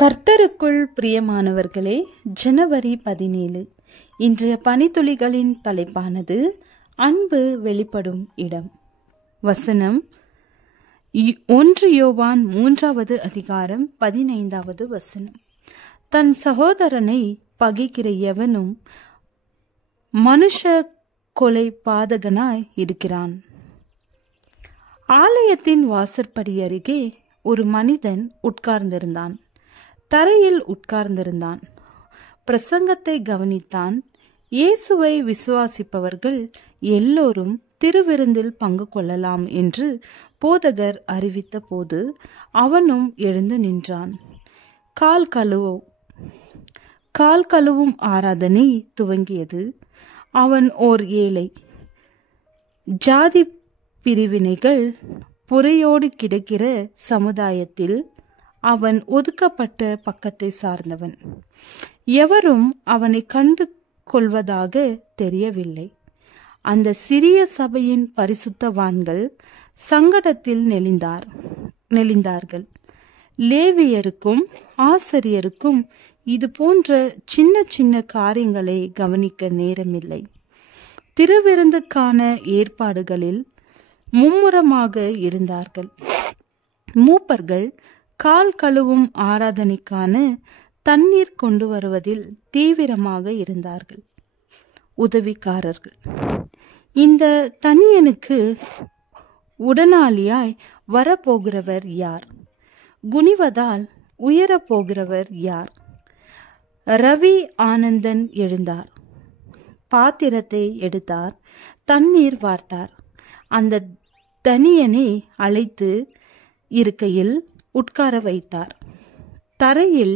கர்த்தருக்குள் பிரியமானவர்களே, ஜனவரி 17 இன்றைய பனித்துளிகளின் தலைப்பானது அன்பு வெளிப்படும் இடம். வசனம் 1 யோவான் 3வது அதிகாரம் 15வது வசனம். தன் சகோதரனை பகைக்கிற எவனும் மனுஷ கொலை பாதகனாய் இருக்கிறான். ஆலயத்தின் வாசற்படி அருகே ஒரு மனிதன் உட்கார்ந்திருந்தான். தரையில் உட்கார்ந்திருந்தான். பிரசங்கத்தை கவனித்தான். இயேசுவை விசுவாசிப்பவர்கள் எல்லோரும் திருவிருந்தில் பங்கு கொள்ளலாம் என்று போதகர் அறிவித்த போது அவனும் எழுந்து நின்றான். கால் கழுவும் ஆராதனை துவங்கியது. அவன் ஓர் ஏழை. ஜாதி பிரிவினைகள் புரையோடு கிடக்கிற சமுதாயத்தில் அவன் ஒதுக்கப்பட்ட பக்கத்தை சார்ந்தவன். எவரும் அவனை கண்டு கொள்வதாக தெரியவில்லை. அந்த சிறிய சபையின் பரிசுத்தவான்கள் சங்கடத்தில் நெளிந்தார்கள். லேவியருக்கும் ஆசாரியருக்கும் இது போன்ற சின்ன சின்ன காரியங்களை கவனிக்க நேரமில்லை. திருவிருந்துக்கான ஏற்பாடுகளில் மும்முரமாக இருந்தார்கள். மூப்பர்கள் கால் கழுவும் ஆராதனைக்கான தண்ணீர் கொண்டு வருவதில் தீவிரமாக இருந்தார்கள். உதவிக்காரர்கள் இந்த தனியனுக்கு உடனாளியாய் வரப்போகிறவர் யார்? குனிவதால் உயரப்போகிறவர் யார்? ரவி ஆனந்தன் எழுந்தார். பாத்திரத்தை எடுத்தார். தண்ணீர் வார்த்தார். அந்த தனியனை அழைத்து இருக்கையில் உட்கார வைத்தார். தரையில்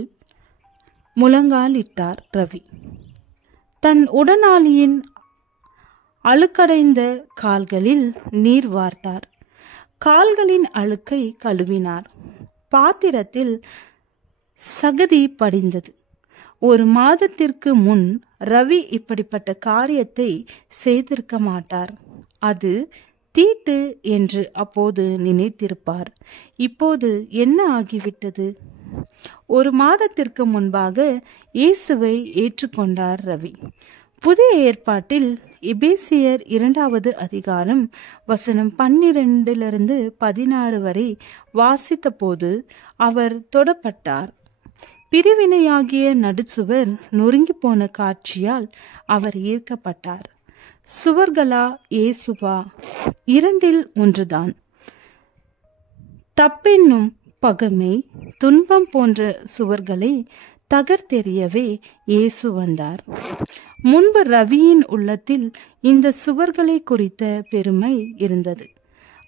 முழங்கால் இட்டார் ரவி. தன் உடனாளியின் அழுக்கடைந்த கால்களில் நீர் வார்த்தார். கால்களின் அழுக்கை கழுவினார். பாத்திரத்தில் சகதி படிந்தது. 1 மாதத்திற்கு முன் ரவி இப்படிப்பட்ட காரியத்தை செய்திருக்க மாட்டார். அது தீட்டு என்று அப்போது நினைத்திருப்பார். இப்போது என்ன ஆகிவிட்டது? 1 மாதத்திற்கு முன்பாக இயேசுவை ஏற்றுக்கொண்டார் ரவி. புதிய ஏற்பாட்டில் எபேசியர் 2வது அதிகாரம் வசனம் 12-16 வரை வாசித்த போது அவர் தொடப்பட்டார். பிரிவினையாகிய நடுச்சுவர் நொறுங்கி போன காட்சியால் அவர் ஈர்க்கப்பட்டார். சுவர்களா இயேசுவா? 2ல் ஒன்றுதான். தப்பென்னும் பகைமை, துன்பம் போன்ற சுவர்களை தகர்த்தெறியவே இயேசு வந்தார். முன்பு ரவியின் உள்ளத்தில் இந்த சுவர்களை குறித்த பெருமை இருந்தது.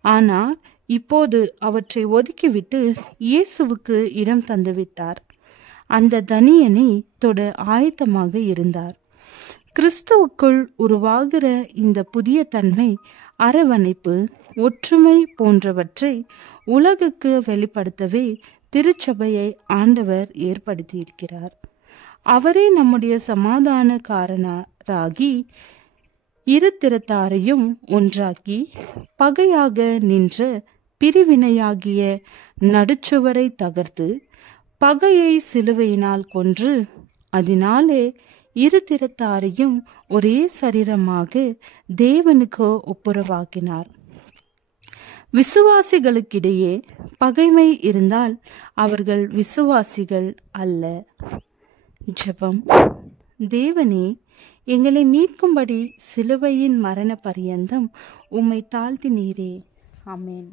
ஆனால் இப்போது அவற்றை ஒதுக்கிவிட்டு இயேசுவுக்கு இடம் தந்துவிட்டார். அந்த தனியனை தொட ஆயத்தமாக இருந்தார். கிறிஸ்துவுக்குள் உருவாகிற இந்த புதிய தன்மை, அரவணைப்பு, ஒற்றுமை போன்றவற்றை உலகுக்கு வெளிப்படுத்தவே திருச்சபையை ஆண்டவர் ஏற்படுத்தியிருக்கிறார். அவரே நம்முடைய சமாதானக்காரராகி இரு திறத்தாரையும் ஒன்றாக்கி பகையாக நின்ற பிரிவினையாகிய நடுச்சுவரை தகர்த்து பகையை சிலுவையினால் கொன்று அதனாலே இரு திறத்தாரையும் ஒரே சரீரமாக தேவனுக்கு ஒப்புரவாக்கினார். விசுவாசிகளுக்கிடையே பகைமை இருந்தால் அவர்கள் விசுவாசிகள் அல்ல. ஜெபம். தேவனே, எங்களை மீட்கும்படி சிலுவையின் மரண பரியந்தம் உம்மை தாழ்த்தினீரே. ஆமென்.